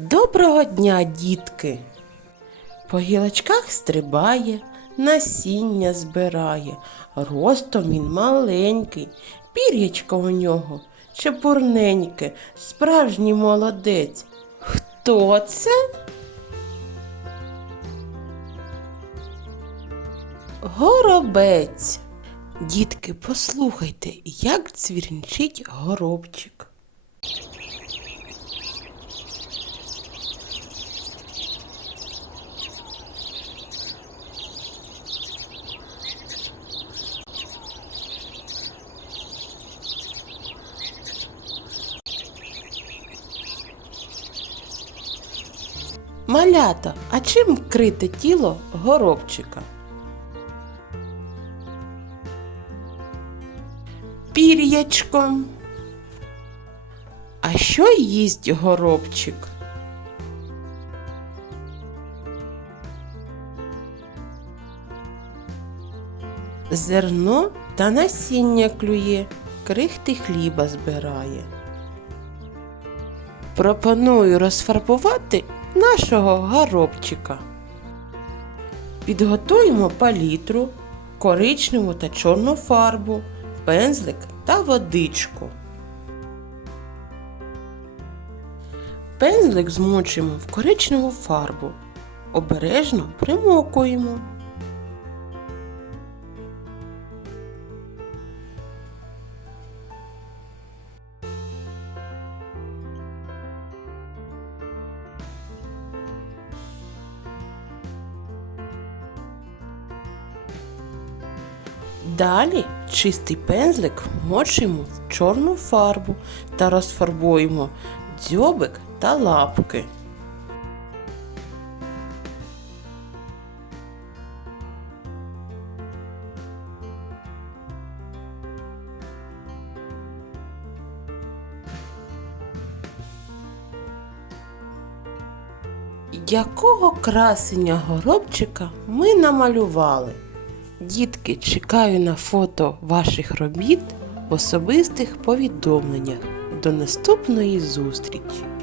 Доброго дня, дітки! По гілочках стрибає, насіння збирає. Ростом він маленький, пір'ячко у нього чепурненьке, справжній молодець. Хто це? Горобець. Дітки, послухайте, як цвірінчить горобчик. Малята, а чим крите тіло горобчика? Пір'ячком. А що їсть горобчик? Зерно та насіння клює, крихти хліба збирає. Пропоную розфарбувати нашого горобчика. Підготуємо палітру, коричневу та чорну фарбу, пензлик та водичку. Пензлик змочуємо в коричневу фарбу. Обережно примокуємо. Далі чистий пензлик вмочуємо в чорну фарбу та розфарбуємо дзьобик та лапки. Якого красення горобчика ми намалювали? Дітки, чекаю на фото ваших робіт в особистих повідомленнях. До наступної зустрічі!